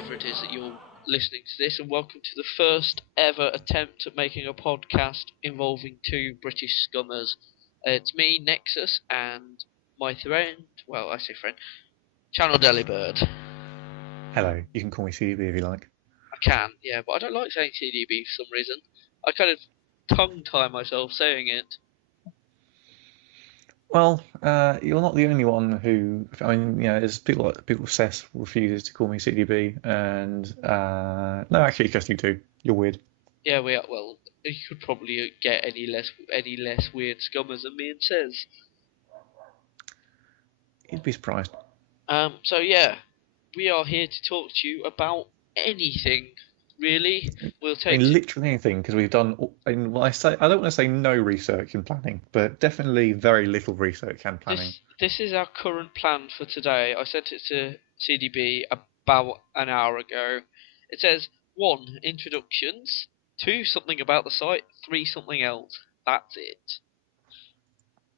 whenever it is that you're listening to this, and welcome to the first ever attempt at making a podcast involving two British scummers. It's me, Nexus, and my friend, well, I say friend, Channel Delibird. Hello, you can call me CDB if you like. I can, yeah, but I don't like saying CDB for some reason. I kind of tongue-tie myself saying it. Well, you're not the only one who. I mean, there's people. Seth refuses to call me CDB, and no, actually, it's just you two. You're weird. Yeah, we are, well, you could probably get any less weird scummers than me and says. You'd be surprised. So yeah, we are here to talk to you about anything, really. We'll I take mean, literally anything because we've done. I don't want to say no research and planning, but definitely very little research and planning. this is our current plan for today. I sent it to CDB about an hour ago. It says 1 introductions, 2 something about the site, 3 something else. That's it.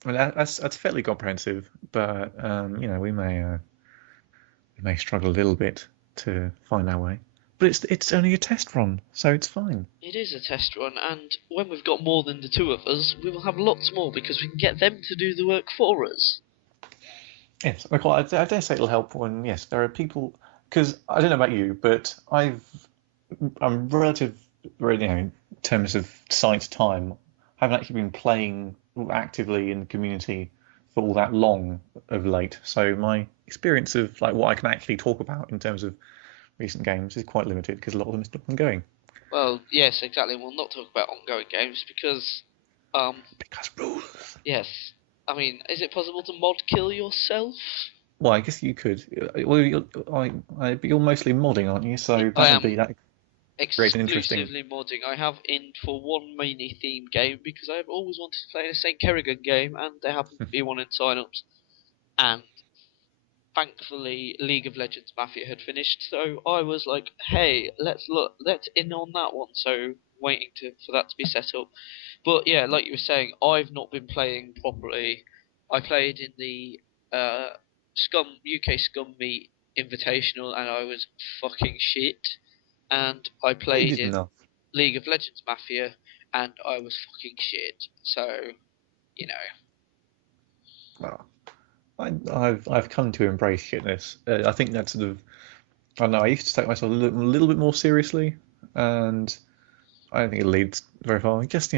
I mean, that's fairly comprehensive, but we may struggle a little bit to find our way. But it's only a test run, so it's fine. It is a test run, and when we've got more than the two of us, we will have lots more because we can get them to do the work for us. Yes, I dare say it'll help when, yes, there are people, because I don't know about you, but I'm in terms of site time, I haven't actually been playing actively in the community for all that long of late. So my experience of like what I can actually talk about in terms of recent games is quite limited because a lot of them are still ongoing. Well, yes, exactly. We'll not talk about ongoing games because, Because rules. yes. I mean, is it possible to mod kill yourself? Well, I guess you could. Well, but you're mostly modding, aren't you? So I that would be am that create an interesting. exclusively modding. I have in for one mini theme game because I've always wanted to play a St. Kerrigan game, and there happened to be one in sign-ups. And thankfully, League of Legends Mafia had finished, so I was like, "Hey, let's in on that one." So waiting for that to be set up. But yeah, like you were saying, I've not been playing properly. I played in the UK Scum Meet Invitational, and I was fucking shit. And I Well, you played did in enough. League of Legends Mafia, and I was fucking shit. So, you know. Well, I've come to embrace shitness. I think that's sort of. I don't know. I used to take myself a little bit more seriously, and I don't think it leads very far. Just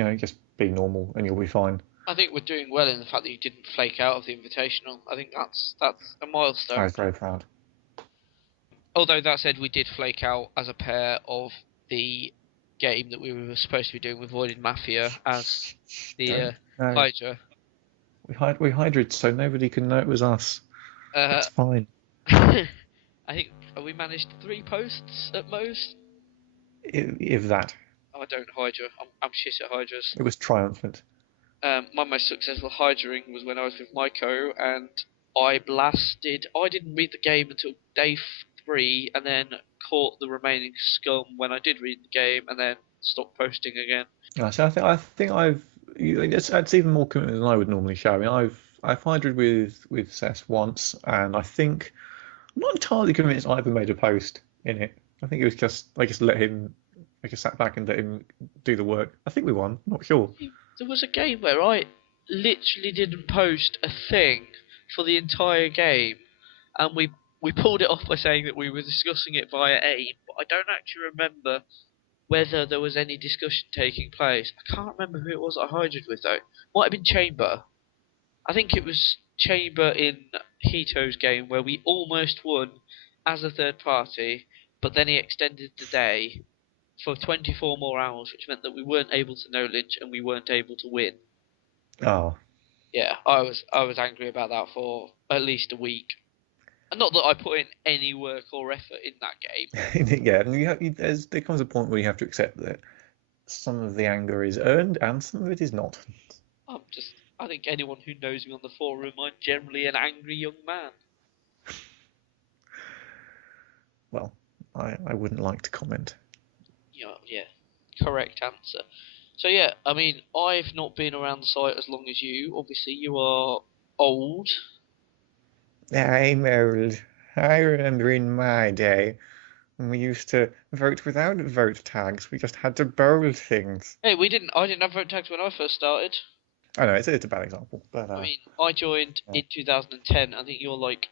be normal, and you'll be fine. I think we're doing well in the fact that you didn't flake out of the Invitational. I think that's a I milestone. was very proud. Although that said, we did flake out as a pair of the game that we were supposed to be doing with Voided Mafia as the Don't no. Hydra. We hydrid so nobody can know it was us. Uh, It's fine. I think we managed 3 posts at most. If that, I don't Hydra. I'm shit at Hydras. it was triumphant. My most successful Hydraing was when I was with Maiko, and I blasted. I didn't read the game until day 3, and then caught the remaining scum when I did read the game, and then stopped posting again. So I think it's even more commitment than I would normally show. I mean, I've hydrid with Sess once, and I think I'm not entirely convinced I ever made a post in it. I think it was just I just let him. I just sat back and let him do the work. I think we won. Not sure. There was a game where I literally didn't post a thing for the entire game, and we pulled it off by saying that we were discussing it via AIM, but I don't actually remember whether there was any discussion taking place. I can't remember who it was I hydrated with though. Might have been Chamber. I think it was Chamber in Hito's game where we almost won as a third party, but then he extended the day for 24 more hours, which meant that we weren't able to no lynch and we weren't able to win. Oh, Yeah, I was angry about that for at least a week. And not that I put in any work or effort in that game. yeah. And there comes a point where you have to accept that some of the anger is earned and some of it is not. I think anyone who knows me on the forum, I'm generally an angry young man. Well, I wouldn't like to comment. Yeah, correct answer. So yeah, I mean, I've not been around the site as long as you. Obviously, you are old. I'm old. I remember in my day And we used to vote without vote tags. We just had to bowl things. Hey, we didn't. I didn't have vote tags when I first started. I know it's a bad example, but I mean, I joined yeah. in 2010. I think you're like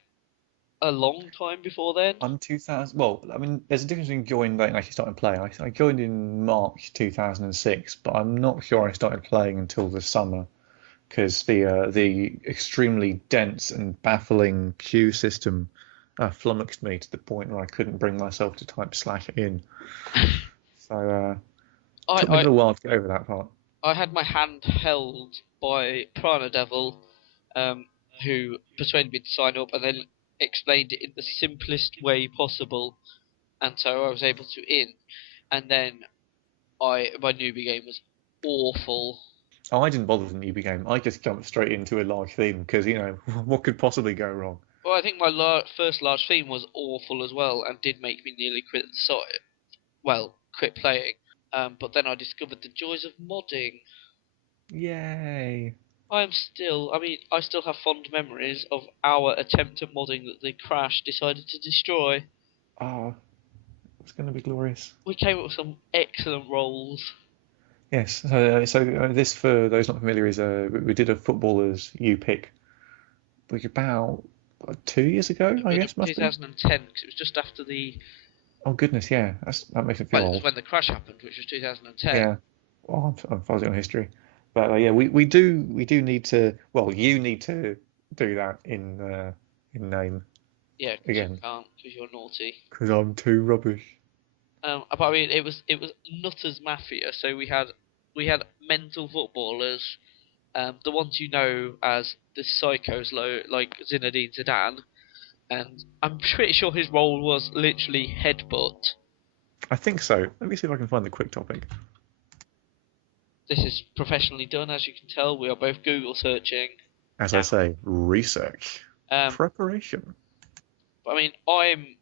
a long time before then. I'm 2000. Well, I mean, there's a difference between joining and actually starting playing. I joined in March 2006, but I'm not sure I started playing until the summer because the extremely dense and baffling queue system flummoxed me to the point where I couldn't bring myself to type slash in. So I, took me a I little while to get over that part. I had my hand held by Prana Devil, um, who persuaded me to sign up, and then explained it in the simplest way possible, and so I was able to in. And then my newbie game was awful. Oh, I didn't bother with the newbie game. I just jumped straight into a large theme because what could possibly go wrong? Well, I think my first large theme was awful as well, and did make me nearly quit the site. Well, quit playing. But then I discovered the joys of modding. Yay! I mean, I still have fond memories of our attempt at modding that the Crash decided to destroy. Oh, it's going to be glorious. We came up with some excellent roles. Yes. This, for those not familiar, is we did a footballers you pick, like about 2 years ago, It I was guess must be. 2010 because it was just after the. Oh goodness, yeah. That makes me feel Well, it was old. when the crash happened, which was 2010. Yeah. Oh, I'm fuzzy on history, but yeah, we do need to. Well, you need to do that in name Yeah, because you again can't, because you're naughty. because I'm too rubbish. But I mean, it was Nutters Mafia. So we had mental footballers, the ones you know as the psychos, like Zinedine Zidane, and I'm pretty sure his role was literally headbutt. I think so. Let me see if I can find the quick topic. This is professionally done, as you can tell. We are both Google searching As I now. say, research, Um, preparation. but I mean, I'm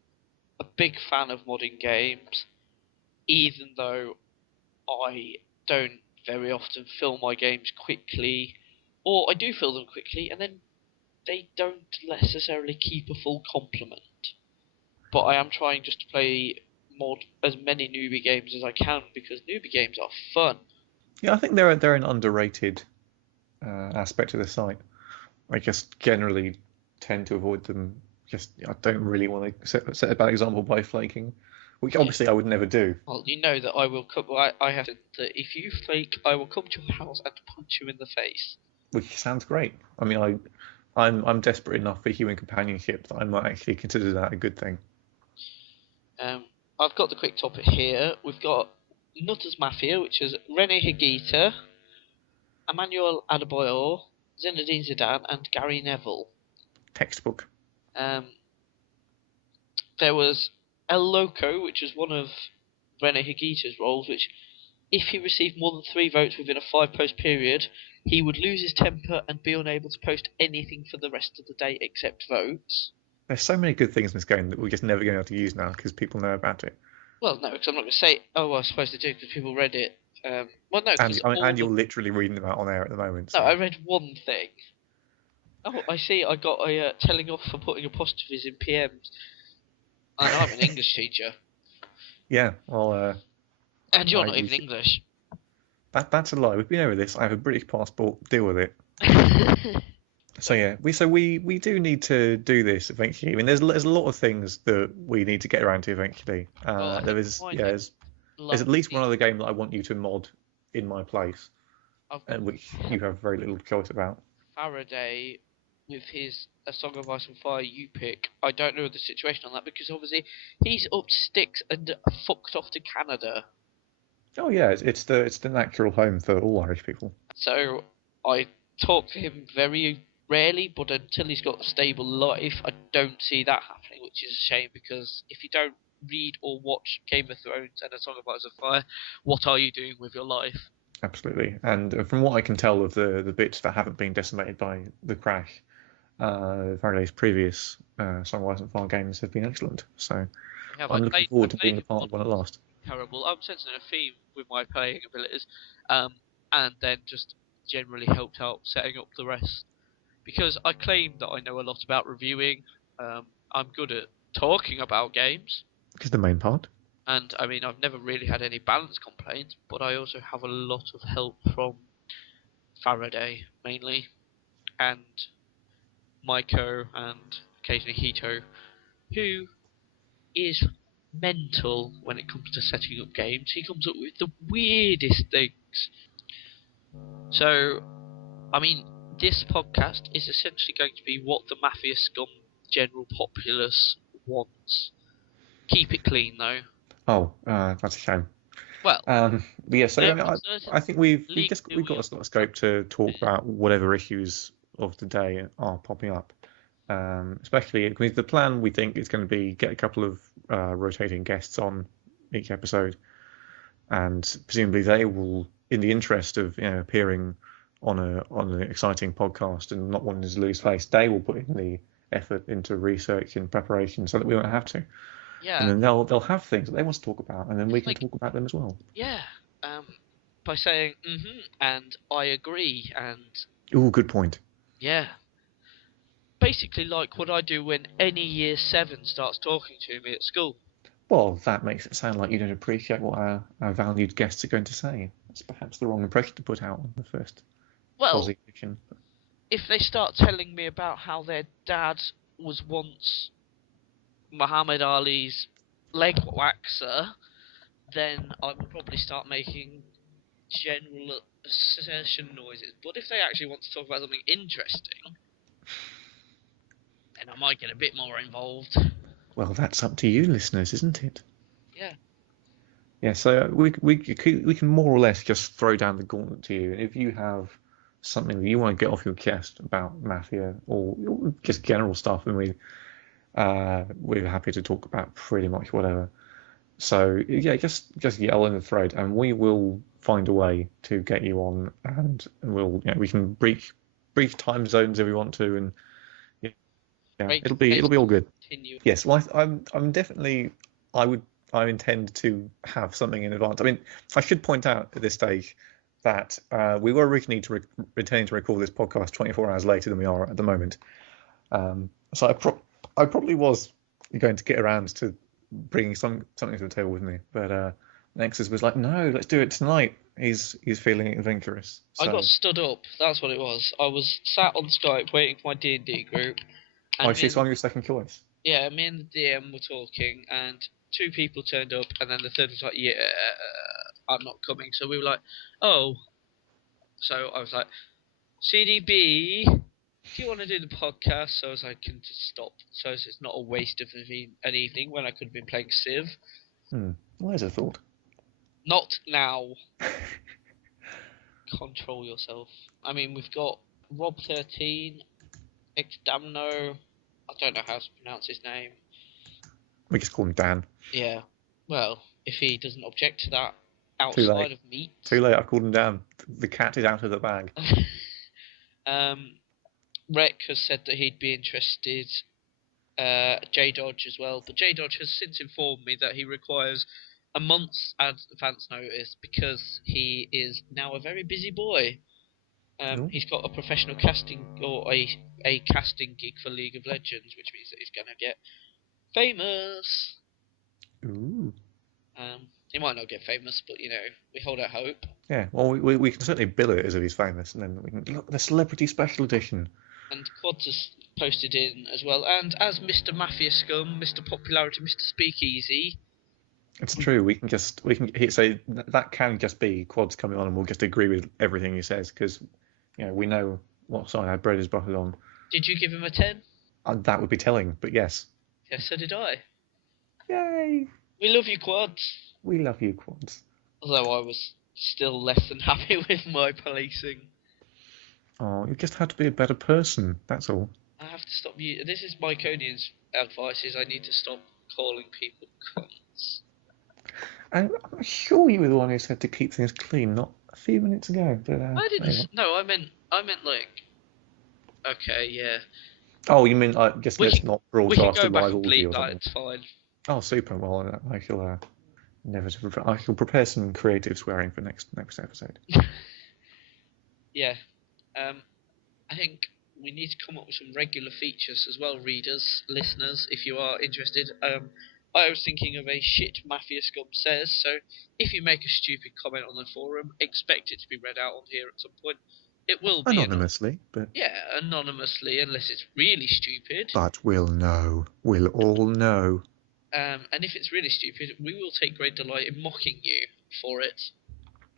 a big fan of modding games, even though I don't very often fill my games quickly, or I do fill them quickly, and then they don't necessarily keep a full complement. But I am trying just to play mod as many newbie games as I can because newbie games are fun. Yeah, I think they're an underrated aspect of the site. I just generally tend to avoid them. Just I don't really want to set a bad example by flaking, which Yeah. obviously I would never do. Well, you know that I will come. I have said that if you flake, I will come to your house and punch you in the face. Which sounds great. I mean, I'm desperate enough for human companionship that I might actually consider that a good thing. Um, I've got the quick topic here. We've got Nutters Mafia, which is Rene Higuita, Emmanuel Adebayor, Zinedine Zidane, and Gary Neville. Textbook. Um, there was El Loco, which was one of Rene Higuita's roles, which if he received more than 3 votes within a 5 post period, he would lose his temper and be unable to post anything for the rest of the day except votes. There's so many good things in this game that we're just never going to be able to use now because people know about it. Well, no, because I'm not going to say, oh, well, I suppose they do because people read it. Well, no, And because I mean, all and the. you're literally reading them out on air at the moment. No, So I read one thing. Oh, I see, I got a telling off for putting apostrophes in PMs. I know I'm an English teacher. yeah, well, And you're I not you even should, English. that's a lie. We've been over this. I have a British passport. Deal with it. So yeah, we do need to do this eventually. I mean, there's a lot of things that we need to get around to eventually. Well, I There think is my yeah, next there's at least one lucky. other game that I want you to mod in my place, I've got and which you have very little choice about. Faraday with his A Song of Ice and Fire you pick. I don't know the situation on that because obviously he's up to sticks and fucked off to Canada. Oh yeah, it's the natural home for all Irish people. So I talk to him very rarely, but until he's got a stable life, I don't see that happening, which is a shame because if you don't read or watch Game of Thrones and A Song of Ice and Fire, what are you doing with your life? Absolutely. And from what I can tell of the bits that haven't been decimated by the crash, Faraday's previous Song of Ice and Fire games have been excellent. So I have. I'm looking I forward to played being a him part on of one at last. terrible. I'm sensing a theme with my playing abilities, and then just generally helped out setting up the rest. Because I claim that I know a lot about reviewing. I'm good at talking about games. Because the main part. And I mean, I've never really had any balance complaints, but I also have a lot of help from Faraday mainly, and Maiko, and occasionally Hito, who is mental when it comes to setting up games. He comes up with the weirdest things. So, I mean, this podcast is essentially going to be what the Mafia Scum general populace wants. Keep it clean, though. Oh, that's a shame. Well, But yeah, so I there mean, are certain I think we've legally got a lot of scope to talk unprotected. about whatever issues of the day are popping up. Especially because the plan we think is going to be get a couple of rotating guests on each episode, and presumably they will, in the interest of appearing on an exciting podcast and not wanting to lose face, they will put in the effort into research and preparation so that we won't have to. And Yeah, then they'll have things that they want to talk about, and then we it's can like, talk about them as well. yeah, um, by saying and I agree and Oh, good point. yeah, basically like what I do when any year 7 starts talking to me at school. Well, that makes it sound like you don't appreciate what our valued guests are going to say. That's perhaps the wrong impression to put out on the first Well, Aussie edition. if they start telling me about how their dad was once Muhammad Ali's leg waxer, then I will probably start making general assertion noises. But if they actually want to talk about something interesting, then I might get a bit more involved. Well, that's up to you, listeners, isn't it? Yeah, Yeah, so we can more or less just throw down the gauntlet to you. If you have something that you want to get off your chest about Mafia or just general stuff, and we're happy to talk about pretty much whatever. So yeah, just yell in the thread, and we will find a way to get you on, and we can brief time zones if we want to, and yeah, break it'll be all cases, good. continue. Yes, well, I'm definitely I would I intend to have something in advance. I mean, I should point out at this stage that we were originally intending to record this podcast 24 hours later than we are at the moment. So I probably was going to get around to bringing something to the table with me, but Nexus was like, no, let's do it tonight. He's feeling adventurous. I got So stood up. That's what it was. I was sat on Skype waiting for my D&D group, I and see. So I'm your second choice. me and the DM were talking, and two people turned up, and then the third was like, "Yeah, I'm not coming." So we were like, "Oh." So I was like, "CDB, do you want to do the podcast?" So as I can just stop, so as it's not a waste of an evening when I could have been playing Civ. Well, there's a thought. Not now. Control yourself. I mean, we've got Rob13, Exdamno. I don't know how to pronounce his name. We just call him Dan. Yeah. Well, if he doesn't object to that Too outside late. of meat. Too late. I've called him Dan. The cat is out of the bag. Rec has said that he'd be interested. J Dodge as well, but J Dodge has since informed me that he requires a month's advance notice because he is now a very busy boy. No. He's got a professional casting or a casting gig for League of Legends, which means that he's gonna get famous. Ooh. He might not get famous, but we hold out hope. Yeah. Well, we can certainly bill it as if he's famous, and then we can look the celebrity special edition. And Quads has posted in as well. And as Mr. Mafia Scum, Mr. Popularity, Mr. Speakeasy. It's true. We can say that can just be Quads coming on, and we'll just agree with everything he says because we know what side our bread is buttered on. Did you give him a 10? That would be telling, but yes. Yes, so did I. Yay! We love you, Quads. We love you, Quads. Although I was still less than happy with my policing. Oh, you just have to be a better person. That's all. I have to stop you. This is Myconian's advice: is I need to stop calling people cunts. And I'm sure you were the one who said to keep things clean, not a few minutes ago. But I didn't. anyway. No, I meant like. Okay, yeah. Oh, you mean just We let's can, not we can broadcast go a back live and orgy bleep or that. something? It's fine. Oh, super. Well, I shall I shall prepare some creative swearing for next episode. Yeah. I think we need to come up with some regular features as well, readers, listeners, if you are interested. I was thinking of a shit Mafia Scum says, so if you make a stupid comment on the forum, expect it to be read out on here at some point. It will be Anonymously, but anonymously, unless it's really stupid. we'll know. We'll all know. And if it's really stupid, we will take great delight in mocking you for it.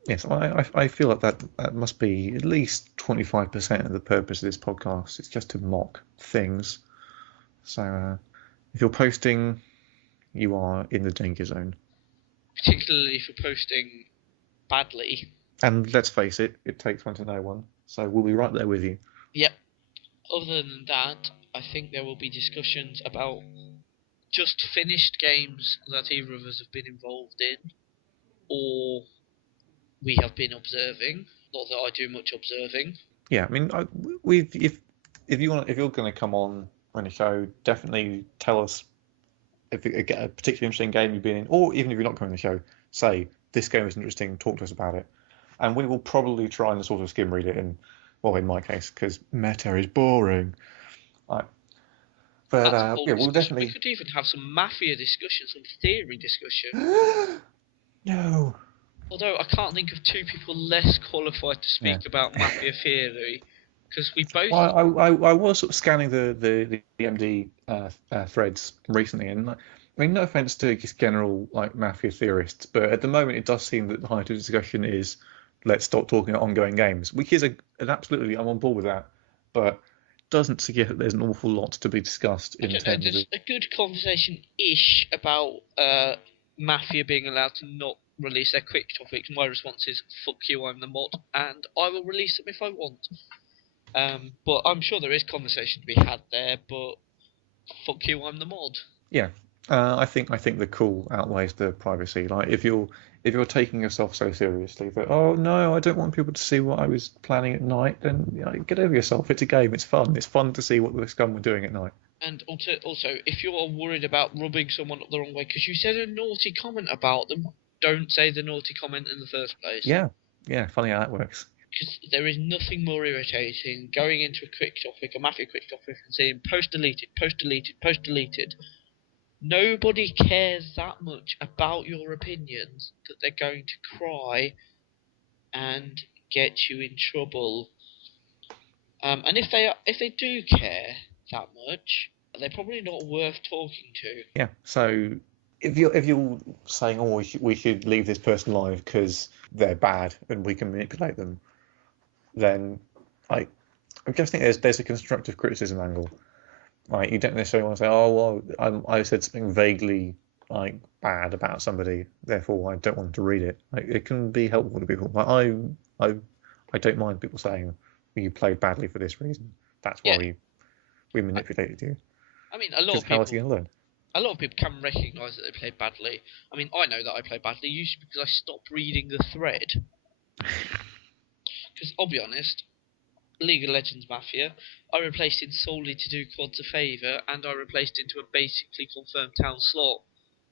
Yes, I feel like that must be at least 25% of the purpose of this podcast. It's just to mock things. So if you're posting, you are in the danger zone. Particularly for posting badly. And let's face it, it takes one to know one. So we'll be right there with you. Yep. Other than that, I think there will be discussions about just finished games that either of us have been involved in, or we have been observing. Not that I do much observing. Yeah, I mean, if you're going to come on a show, definitely tell us if you get a particularly interesting game you've been in, or even if you're not coming on the show, say this game is interesting, talk to us about it, and we will probably try and sort of skim read it. And well, in my case, because meta is boring. Right. But That's a whole yeah, we'll discussion. We definitely. could even have some mafia discussion, some theory discussion. No. Although I can't think of two people less qualified to Yeah. speak about mafia theory, because we both. Well, I was sort of scanning the MD threads recently, and I mean, no offense to just general like mafia theorists, but at the moment it does seem that the height of discussion is let's stop talking about ongoing games, which is an absolutely I'm on board with that, but doesn't suggest that there's an awful lot to be discussed I in don't know. terms of There's a good conversation-ish about mafia being allowed to not release their quick topics. My response is "fuck you, I'm the mod," and I will release them if I want. But I'm sure there is conversation to be had there. But fuck you, I'm the mod. yeah. I think the cool outweighs the privacy. Like if you're taking yourself so seriously that oh no, I don't want people to see what I was planning at night, then get over yourself. It's a game. It's fun. It's fun to see what the scum were doing at night. And also, if you're worried about rubbing someone up the wrong way because you said a naughty comment about them, don't say the naughty comment in the first place. Yeah, yeah. Funny how that works. Because there is nothing more irritating going into a quick topic, a mafia quick topic, and saying post deleted, post deleted, post deleted. Nobody cares that much about your opinions that they're going to cry and get you in trouble. And if they do care that much, they're probably not worth talking to. Yeah. So if you're saying oh we should leave this person alive because they're bad and we can manipulate them, then I just think there's a constructive criticism angle. Like you don't necessarily want to say, oh well, I said something vaguely like bad about somebody, therefore I don't want to read it. Like it can be helpful to people. Like I don't mind people saying you played badly for this reason. That's why Yeah, we manipulated you. I mean, a lot Because of how else are people, you gonna learn? a lot of people can recognise that they played badly. I mean, I know that I played badly usually because I stopped reading the thread. Because I'll be honest, League of Legends Mafia, I replaced it solely to do quads a favour, and I replaced it into a basically confirmed town slot.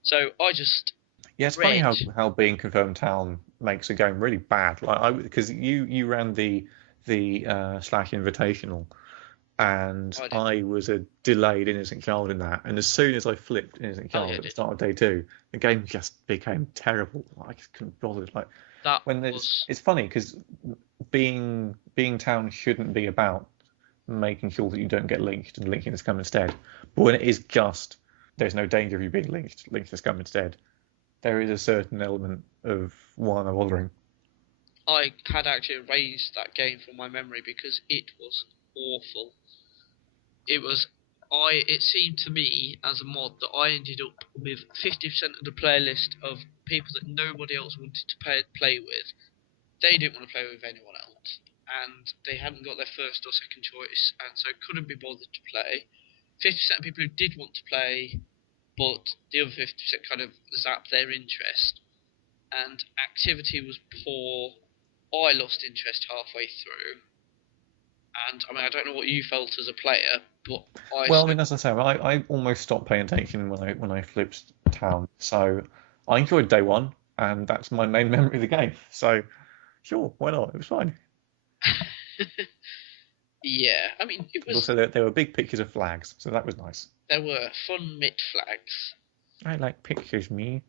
So I just Yeah, it's funny read. how being confirmed town makes a game really bad. Like because you ran the slash invitational, and I didn't. I was a delayed innocent child in that. And as soon as I flipped innocent Oh yeah, child I at the did. start of day two, the game just became terrible. I just couldn't bother. Like That when was. it's funny because being town shouldn't be about making sure that you don't get linked and linking the scum instead. But when it is just there's no danger of you being linked to scum instead, there is a certain element of why am I bothering? I had actually erased that game from my memory because it was awful. It was. It seemed to me as a mod that I ended up with 50% of the playlist of people that nobody else wanted to play with. They didn't want to play with anyone else, and they hadn't got their first or second choice, and so couldn't be bothered to play. 50% of people who did want to play, but the other 50% kind of zapped their interest, and activity was poor. I lost interest halfway through, and I mean, I don't know what you felt as a player, but I Well, I spent. mean, as I say, I almost stopped paying attention when I flipped town. So I enjoyed day one, and that's my main memory of the game. So sure, why not? It was fine. Yeah, I mean, it And was. also there were big pictures of flags, so that was nice. There were fun mit flags. I like pictures, me.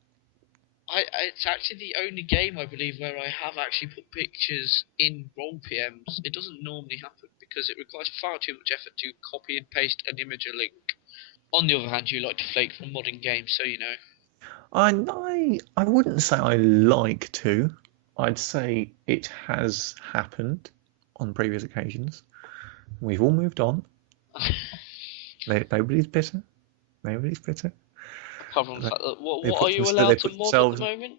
It's actually the only game I believe where I have actually put pictures in role PMs. It doesn't normally happen because it requires far too much effort to copy and paste an image or link. On the other hand, you like to flake from modding games, so you know. I wouldn't say I like to. I'd say it has happened on previous occasions. We've all moved on. Nobody's bitter. Nobody's bitter. Apart from the They, fact that they what are put you they allowed to put mod at the themselves. moment?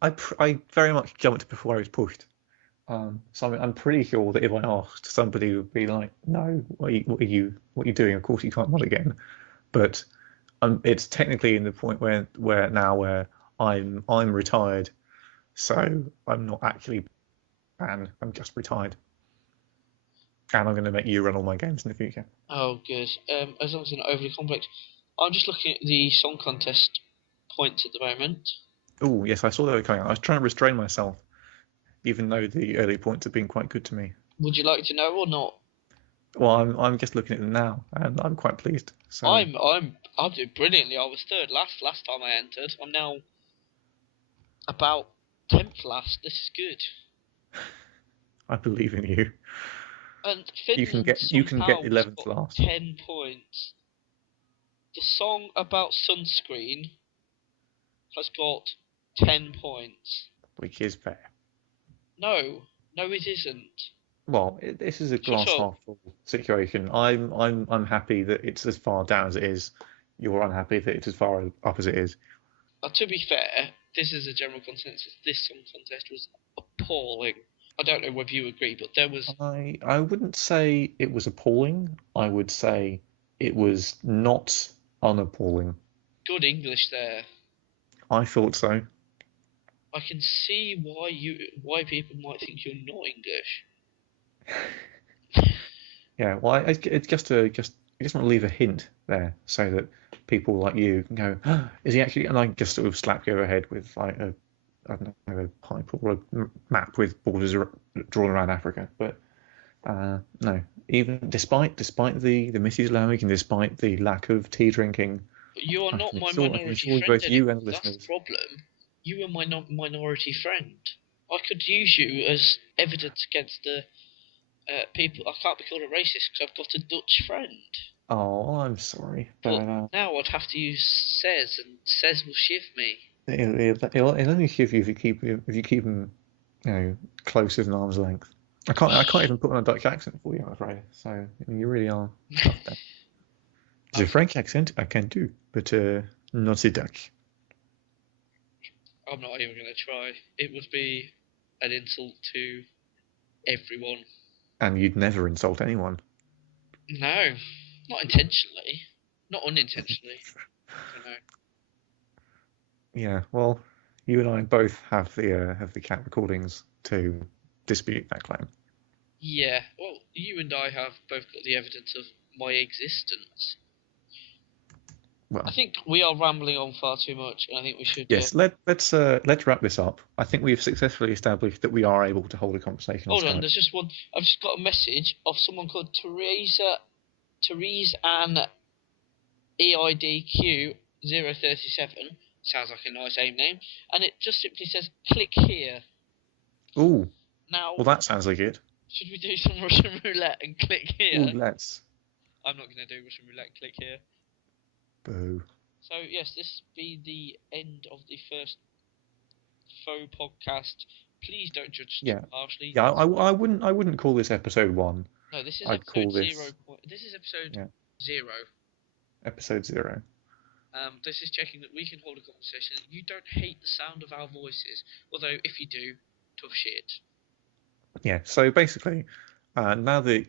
I I very much jumped before I was pushed. So I'm pretty sure that if I asked, somebody would be like, "No, what are you doing? Of course you can't mod again." But it's technically in the point where I'm retired, so I'm not actually banned. I'm just retired, and I'm going to make you run all my games in the future. Oh, good. As long as they're not overly complex. I'm just looking at the song contest points at the moment. Oh yes, I saw they were coming out. I was trying to restrain myself, even though the early points have been quite good to me. Would you like to know or not? Well, I'm just looking at them now, and I'm quite pleased. So I'm doing brilliantly. I was third last time I entered. I'm now about 10th last. This is good. I believe in you. And You can Finland get somehow has 11th got last, 10 points. The song about sunscreen has got 10 points. which is fair. No, no, it isn't. Well, this is a Shut glass up. half full situation. I'm happy that it's as far down as it is. You're unhappy that it's as far up as it is. To be fair, this is a general consensus. This song contest was appalling. I don't know whether you agree, but there was I wouldn't say it was appalling. I would say it was not unappalling. good English there. I thought so. I can see why people might think you're not English. Yeah, well, it's I just want to leave a hint there so that people like you can go, "Oh, is he actually?" And I just sort of slap you over the head with like I don't know, a pipe or a map with borders drawn around Africa. But no, even despite the misuse language and despite the lack of tea drinking, But you are not my I can minority assure friend both you anymore. and the That's the listeners. problem. You are my minority friend. I could use you as evidence against the people. I can't be called a racist because I've got a Dutch friend. Oh, I'm sorry, but But now I'd have to use says, and says will shiv me. it'll only shift you if you keep them, close as an arm's length. I can't even put on a Dutch accent for you, I'm afraid. So I mean, you really are tough there. There's a Okay, French accent I can do, but not a Dutch. I'm not even going to try. It would be an insult to everyone. And you'd never insult anyone. No, not intentionally. Not unintentionally. I don't know. Yeah, well, you and I both have the cat recordings to dispute that claim. Yeah, well, you and I have both got the evidence of my existence. I Well, think we are rambling on far too much, and I think we should. yes, let's wrap this up. I think we've successfully established that we are able to hold a conversation on Hold on, Skype. there's just one. I've just got a message of someone called Therese Ann EIDQ 037. Sounds like a nice AIM name, and it just simply says "click here." Ooh, Now, well, that sounds legit. should we do some Russian roulette and click Ooh, here? let's. I'm not going to do Russian roulette and click here. Boo. So yes, this be the end of the first faux podcast. Please don't judge too Yeah, harshly. yeah. I wouldn't call this episode one. No, this is I'd episode call zero. this This is episode yeah 0. episode 0. This is checking that we can hold a conversation. You don't hate the sound of our voices, although if you do, tough shit. Yeah. So basically, now that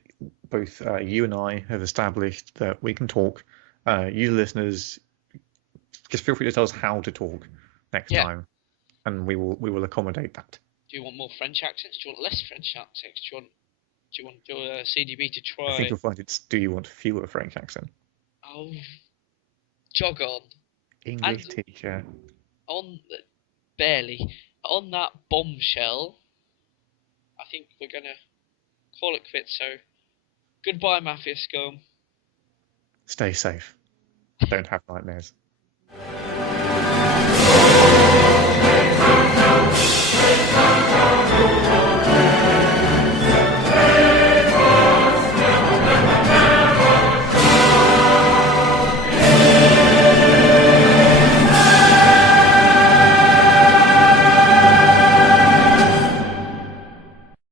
both you and I have established that we can talk, you listeners just feel free to tell us how to talk next Yeah. time, and we will accommodate that. Do you want more French accents? Do you want less French accents? Do you want to do a CDB to I think try? you'll find it's do you want fewer French accent? Oh, jog on. And English teacher. on barely on that bombshell, I think we're gonna call it quits. So goodbye, Mafia scum. Stay safe. don't have nightmares.